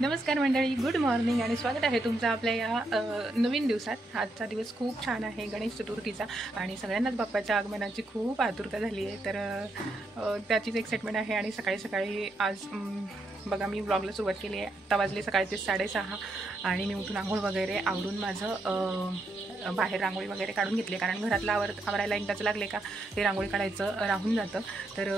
नमस्कार मंडळी, good morning आणि स्वागत आहे तुमचं आपल्या या नवीन दिवसात। आजचा दिवस खूप छान आहे, गणेश चतुर्थीचा, आणि सगळ्यांनाच बाप्पाच्या आगमनाची खूप आतुरता झाली आहे। तर त्याचीच एक्साइटमेंट आहे। आणि सकाळी सकाळी आज बघा मी व्लॉगला सुरुवात केली आहे। आता वाजले सकाळचे 6:30 आणि मी उठून आंघोळ वगैरे आवरून माझं बाहेर रांगोळी वगैरे काढून घेतली, कारण घरातलं आवरायला एकदाच लागले का ते रांगोळी काढायचं राहून जातं। तर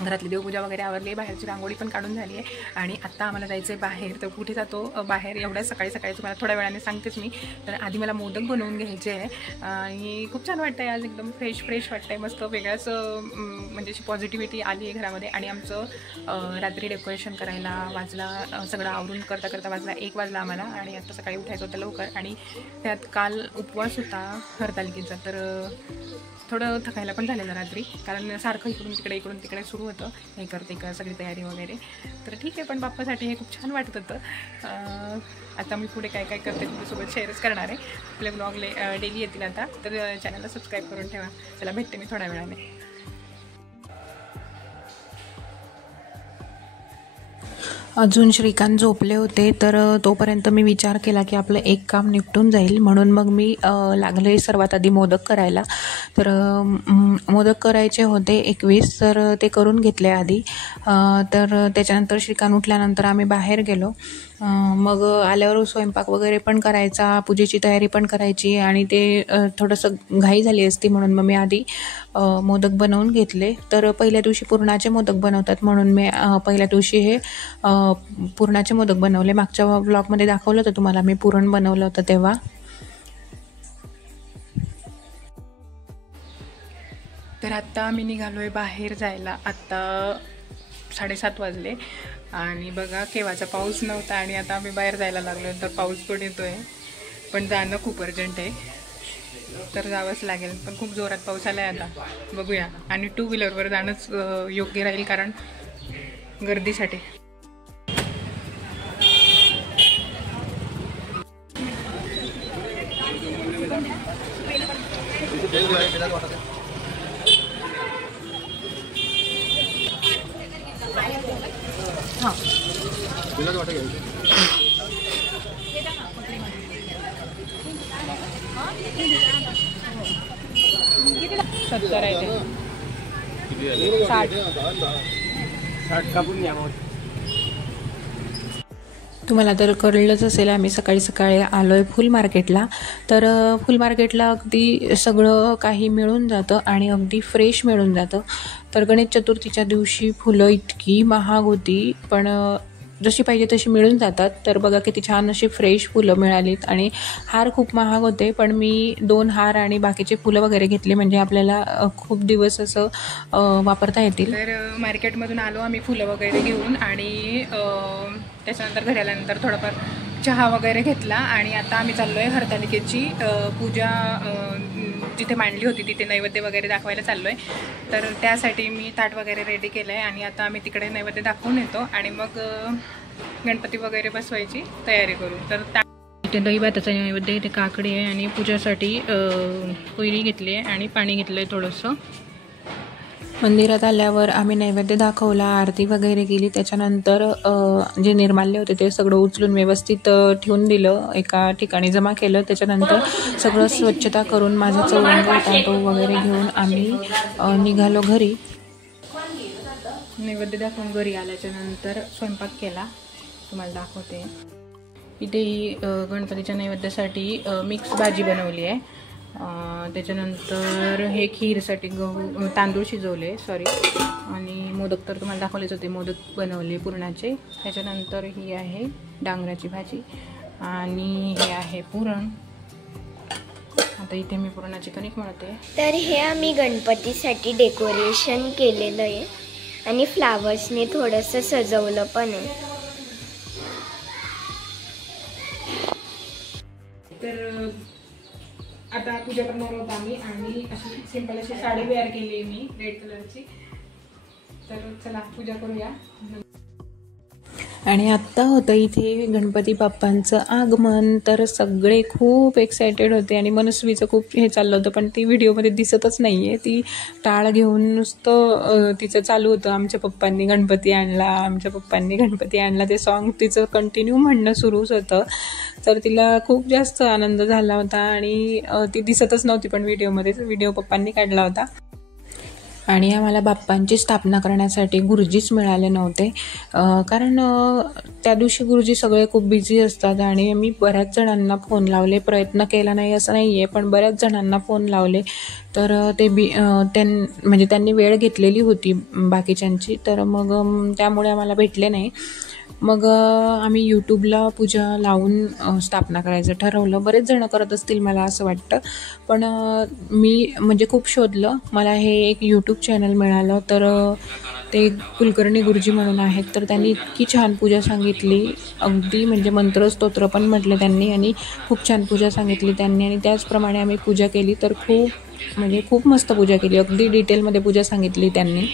घरातली देवपूजा वगैरे आवरली, बाहेरची रांगोळी पण काढून झाली आहे। आणि आत्ता आम्हाला जायचं आहे बाहेर। तर कुठे जातो बाहेर एवढ्या सकाळी सकाळी तुम्हाला थोड्या वेळाने सांगतेच मी। तर आधी मला मोदक बनवून घ्यायचे आहे आणि खूप छान वाटतं आहे आज, एकदम फ्रेश वाटतं आहे, मस्त वेगळंच म्हणजे अशी पॉझिटिव्हिटी आली आहे घरामध्ये। आणि आमचं रात्री डेकोरेशन करायला वाजला, सगळं आवरून करता करता वाजला 1 वाजला आम्हाला। आणि आता सकाळी उठायचं होतं लवकर, आणि त्यात काल उपवास होता हरतालिकेचा, तर थोडं थकायला पण झालेलं रात्री, कारण सारखं इकडून तिकडे सुरू होतं, हे करते का सगळी तयारी वगैरे। तर ठीक आहे, पण बाप्पासाठी हे खूप छान वाटत होतं। आता मी पुढे काय काय करते तुमच्यासोबत शेअरच करणार आहे। आपले ब्लॉग डेली येतील आता, तर चॅनलला सबस्क्राईब करून ठेवा। चला भेटते मी थोड्या वेळाने। अजून श्रीकांत झोपले होते, तर तोपर्यंत मी विचार केला की आपलं एक काम निपटून जाईल, म्हणून मग मी लागले सर्वात आधी मोदक करायला। तर मोदक करायचे होते 21, तर ते करून घेतले आधी। तर त्याच्यानंतर श्रीकांत उठल्यानंतर आम्ही बाहेर गेलो। मग आल्यावर स्वयंपाक वगैरे पण करायचा, पूजेची तयारी पण करायची, आणि ते थोडंसं घाई झाली असती, म्हणून मग मी आधी मोदक बनवून घेतले। तर पहिल्या दिवशी पुरणाचे मोदक बनवतात, म्हणून मी पहिल्या दिवशी हे पुरणाचे मोदक बनवले। मागच्या व्लॉगमध्ये दाखवलं होतं तुम्हाला मी पुरण बनवलं होतं तेव्हा। तर आत्ता आम्ही निघालोय बाहेर जायला। आत्ता 7:30 वाजले आणि बघा केव्हाचा पाऊस नव्हता आणि आता आम्ही बाहेर जायला लागलो, तर पाऊस पण येतोय, पण जाणं खूप अर्जंट आहे, तर जावंच लागेल। पण खूप जोरात पाऊस आलाय आता, बघूया। आणि 2 व्हीलरवर जाणंच योग्य राहील, कारण गर्दीसाठी। तुम्हाला तर कळलंच असेल, आम्ही सकाळी सकाळी आलोय फुल मार्केटला। तर फुल मार्केटला अगदी सगळं काही मिळून जातं आणि अगदी फ्रेश मिळून जातं। तर गणेश चतुर्थीच्या दिवशी फुलं इतकी महाग होती, पण जशी पाहिजे तशी मिळून जातात। तर बघा किती छान अशी फ्रेश फुलं मिळालीत, आणि हार खूप महाग होते, पण मी 2 हार आणि बाकीचे फुलं वगैरे घेतले, म्हणजे आपल्याला खूप दिवस असं वापरता येतील। तर मार्केटमधून आलो आम्ही फुलं वगैरे घेऊन, आणि त्याच्यानंतर घरी आल्यानंतर थोडंफार चहा वगैरे घेतला, आणि आता आम्ही चाललो आहे हरतालिकेची पूजा जिथे मांडली होती तिथे नैवेद्य वगैरे दाखवायला चाललो आहे। तर त्यासाठी मी ताट वगैरे रेडी केलं आहे, आणि आता आम्ही तिकडे नैवेद्य दाखवून येतो, आणि मग गणपती वगैरे बसवायची तयारी करू। तर इथे दही भाताचा नैवेद्य, इथे काकडी आहे, आणि पूजासाठी कोयरी घेतली आहे आणि पाणी घेतलं आहे थोडंसं। मंदिरात आल्यावर आम्ही नैवेद्य दाखवला, आरती वगैरे केली, त्याच्यानंतर जे निर्माल्य होते ते सगळं उचलून व्यवस्थित ठेवून दिलं, एका ठिकाणी जमा केलं। त्याच्यानंतर सगळं स्वच्छता करून माझा चौरंग होता तो वगैरे घेऊन आम्ही निघालो घरी। नैवेद्य दाखवून घरी आल्याच्यानंतर स्वयंपाक केला, तुम्हाला दाखवते। इथे ही गणपतीच्या नैवेद्यासाठी मिक्स भाजी बनवली आहे। त्याच्यानंतर हे खीरसाठी तांदूळ शिजवले, सॉरी, आणि मोदक तर तुम्हाला दाखवलेच होते, मोदक बनवले पुरणाचे। त्याच्यानंतर ही आहे डांगराची भाजी, आणि हे आहे पुरण। आता इथे मी पुरणाची कणिक मळते। तर हे आम्ही गणपतीसाठी डेकोरेशन केलेलं आहे, आणि फ्लावर्सने थोडंसं सजवलं पण आहे। तर आता पूजा करणार आहोत आम्ही, आणि अशी सिंपल अशी साडी वेअर केली आहे मी रेड कलरची। तर चला पूजा करूया। आणि आत्ता होतं इथे गणपती बाप्पांचं आगमन, तर सगळे खूप एक्सायटेड होते आणि मनस्वीचं खूप हे चाललं होतं, पण ती व्हिडिओमध्ये दिसतच नाही आहे. ती टाळ घेऊन नुसतं तिचं चालू होतं, आमच्या पप्पांनी गणपती आणला, आमच्या पप्पांनी गणपती आणला, ते सॉन्ग तिचं कंटिन्यू म्हणणं सुरूच होतं. तर तिला खूप जास्त आनंद झाला होता आणि ती दिसतच नव्हती, पण व्हिडिओ पप्पांनी काढला होता. आणि आम्हाला बाप्पांची स्थापना करण्यासाठी गुरुजीच मिळाले नव्हते, कारण त्या दिवशी गुरुजी सगळे खूप बिझी असतात. आणि मी बऱ्याच जणांना फोन लावले, प्रयत्न केला नाही असं नाही आहे, पण बऱ्याच जणांना फोन लावले. तर ते म्हणजे त्यांनी वेळ घेतलेली होती बाकीच्यांची, तर मग त्यामुळे आम्हाला भेटले नाही. मग आम्ही यूट्यूबला पूजा लावून स्थापना करायचं ठरवलं. बरेच जण करत असतील मला असं वाटतं, पण मी म्हणजे खूप शोधलं. मला हे एक यूट्यूब चॅनल मिळालं, तर ते कुलकर्णी गुरुजी म्हणून आहेत. तर त्यांनी इतकी छान पूजा सांगितली, अगदी म्हणजे मंत्रस्तोत्र पण म्हटले त्यांनी, आणि खूप छान पूजा सांगितली त्यांनी. आणि त्याचप्रमाणे आम्ही पूजा केली, तर खूप मस्त पूजा केली, अगदी डिटेलमध्ये पूजा सांगितली त्यांनी.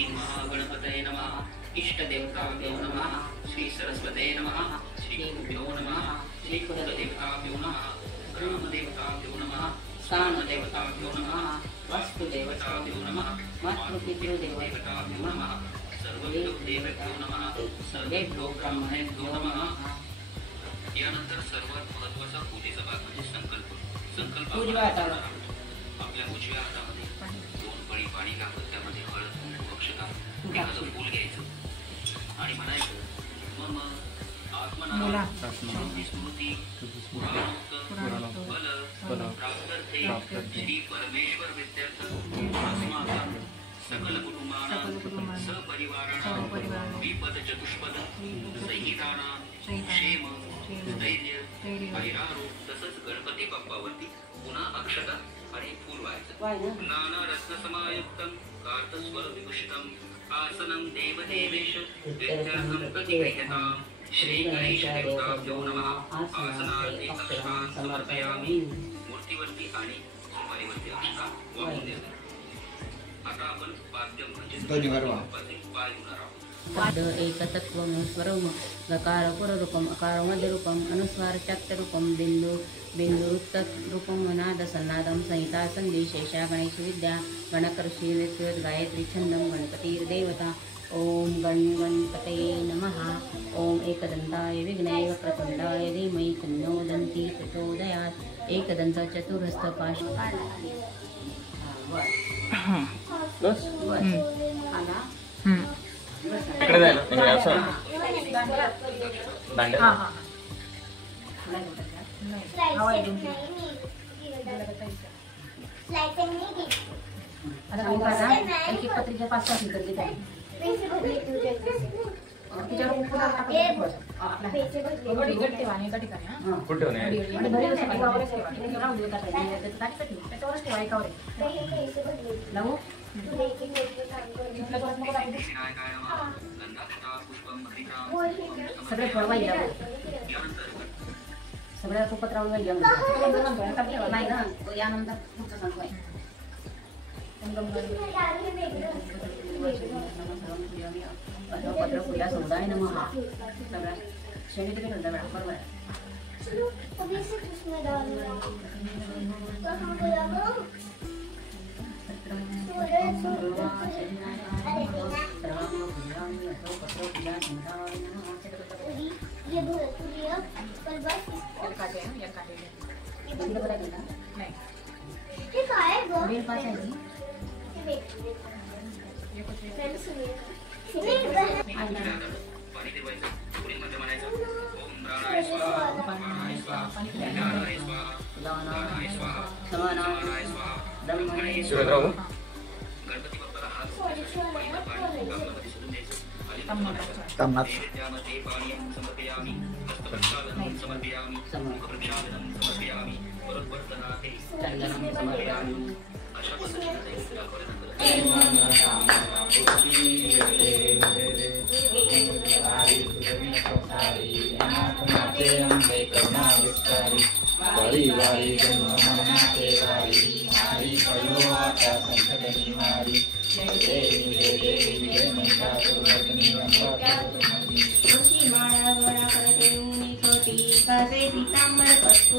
यानंतर सर्वात महत्त्वाचा पूजेचा भाग म्हणजे संकल्प. आपल्या उजव्या हातामध्ये 2 पळी पाणी घालून त्यामध्ये हळद, कुंकू, अक्षता, एखादं फूल घ्यायचं आणि म्हणायचं मम आत्मना स्मृती पुराणोक्त फल प्राप्तर्थे श्री परमेश्वर विद्यार्थ अस्माकं सकल कुटुंबानां सपरिवाराणां विपद चतुष्पद सहितानां क्षेम धैर्य ऐरारोग्य. तसंच गणपती बाप्पावरती पुन्हा अक्षता आणि फूल व्हायचं. नाना रत्न समायुक्तं कार्तस्वर विभूषितं आसनं देवदेवेश विद्यार्थं प्रतिगृह्यतां. श्री गणेश देवताभ्यो नमः. आसनार्थी अक्षतां समर्पयामि. मूर्तीवरती आणि सुपारीवरती अक्षता वाहून द्यावी. आता आपण वाद्य म्हणजे पाय घेणार आहोत. एकतत्वं स्वरम गकार पुररूपम अकार मध्यरूपम अनुस्वार चाक्तरूपम बिंदुरुत्तरूपम नाद सन्नादम संहिता संदेशेषा गणेश विद्या गणकर्षी विद्युत गायत्री छंदम गणपतिर्देवता. ओम गणपते नमः. ओम एकदंताय विघ्नेय वक्रतुंडाय धीमहि तन्नो दन्ति प्रचोदयात्. एकदंत चतुरस्थ पाश इकडे जायला म्हणजे असं दांड्या पत्रिका 5-6 सगळे फळवाई सगळ्या सोबत राहून नाही ना. यानंतर पुढचं सांगतोय पत्र पूजा समुदाय नमः. सगळ्या शेणी तिथे बरोबर आहे.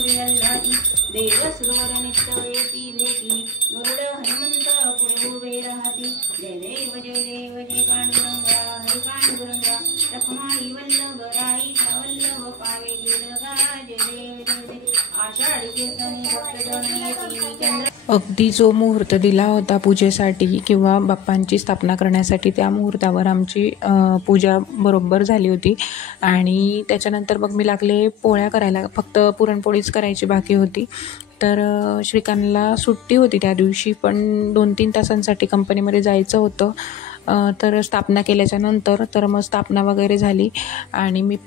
पुढे अल्लादी देव सरोवर नित्य येती भेटी गरुड हनुमंत पुढे उभे राहती जय देव जय पांडुरंगा हरी पांडुरंगा रखमाई वल्लभ राईचा वल्लभ पावे लीलगा जय देव आषाढी कीर्तनी भक्तजन येती चंद्र अगदी जो मुहूर्त दिला होता पूजेसाठी किंवा बाप्पांची स्थापना करण्यासाठी त्या मुहूर्तावर आमची पूजा बरोबर झाली होती आणि त्याच्यानंतर मग मी लागले पोळ्या करायला. फक्त पुरणपोळीच करायची बाकी होती. तर श्रीकांतला सुट्टी होती त्या दिवशी, पण 2-3 तासांसाठी कंपनीमध्ये जायचं होतं. तर स्थापना केल्याच्या नंतर तर मग स्थापना वगैरे झाली आणि मी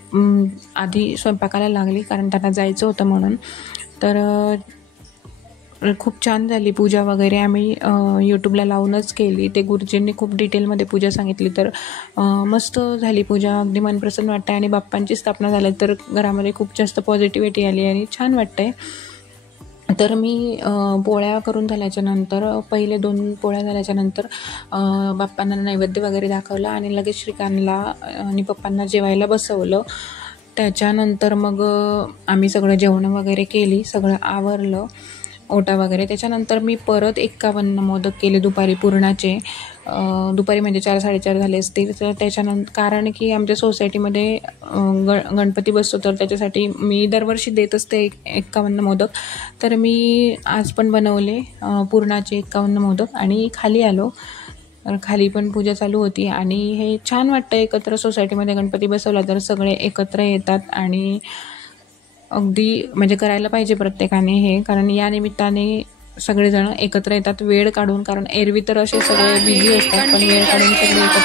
आधी स्वयंपाकाला लागली कारण त्यांना जायचं होतं म्हणून. तर खूप छान झाली पूजा वगैरे. आम्ही यूट्यूबला लावूनच केली. ते गुरुजींनी खूप डिटेलमध्ये पूजा सांगितली. तर मस्त झाली पूजा. अगदी मन प्रसन्न वाटतं आणि बाप्पांची स्थापना झाली तर घरामध्ये खूप जास्त पॉझिटिव्हिटी आली आणि छान वाटतंय. तर मी पोळ्या करून झाल्याच्यानंतर पहिले 2 पोळ्या झाल्याच्यानंतर बाप्पांना नैवेद्य वगैरे दाखवला आणि लगेच श्रीकांतला आणि पप्पांना जेवायला बसवलं. त्याच्यानंतर मग आम्ही सगळं जेवण वगैरे केली, सगळं आवरलं, ओटा वगैरे. त्याच्यानंतर मी परत 51 मोदक केले दुपारी पुरणाचे. दुपारी म्हणजे 4-4:30 झाले असतील. तर त्याच्यानंतर कारण की आमच्या सोसायटीमध्ये गणपती बसतो तर त्याच्यासाठी मी दरवर्षी देत असते 51 मोदक. तर मी आज पण बनवले पुरणाचे 51 मोदक आणि खाली आलो. खाली पण पूजा चालू होती आणि हे छान वाटतं एकत्र सोसायटीमध्ये गणपती बसवला तर सगळे एकत्र येतात आणि अगदी म्हणजे करायला पाहिजे प्रत्येकाने हे, कारण या निमित्ताने सगळेजण एकत्र येतात वेळ काढून. कारण एरवी तर असे सगळे बिझी असतात पण वेळ काढून सगळे येतात.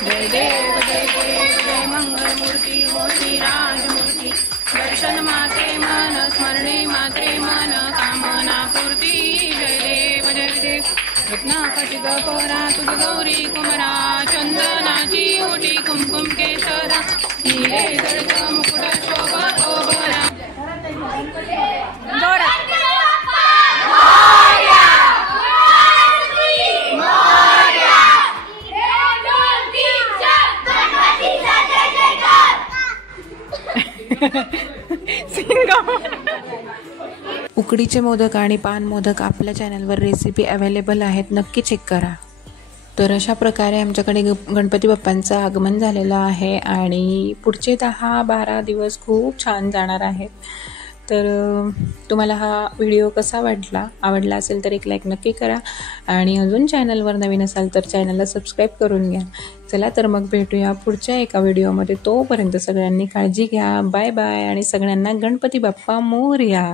जय देव जय देव जय मंगलमूर्ती हो श्रीराजमूर्ती दर्शन मात्रे मन स्मरणे मात्रे मन कामना पूर्ती जय देव जय देव रत्नाकटिक कोरा तुझ गौरी कुमरा चंदनाची ओटी कुमकुम केसरा हिरे जळत मुकुट शोभा ओबरा. उकडीचे मोदक आणि पान मोदक आपल्या चॅनलवर रेसिपी अवेलेबल आहेत, नक्की चेक करा. तर अशा प्रकारे आमच्याकडे गणपती बाप्पांचं आगमन झालेलं आहे आणि पुढचे 10-12 दिवस खूप छान जाणार आहेत. तर तुम्हाला हा व्हिडिओ कसा आवडला असेल तर एक लाईक नक्की करा आणि अजून चॅनलवर नवीन असाल तर चॅनलला सबस्क्राईब करून घ्या. चला तर मग भेटूया पुढच्या एका व्हिडिओमध्ये. तोपर्यंत सगळ्यांनी काळजी घ्या. बाय बाय आणि सगळ्यांना गणपती बाप्पा मोरया.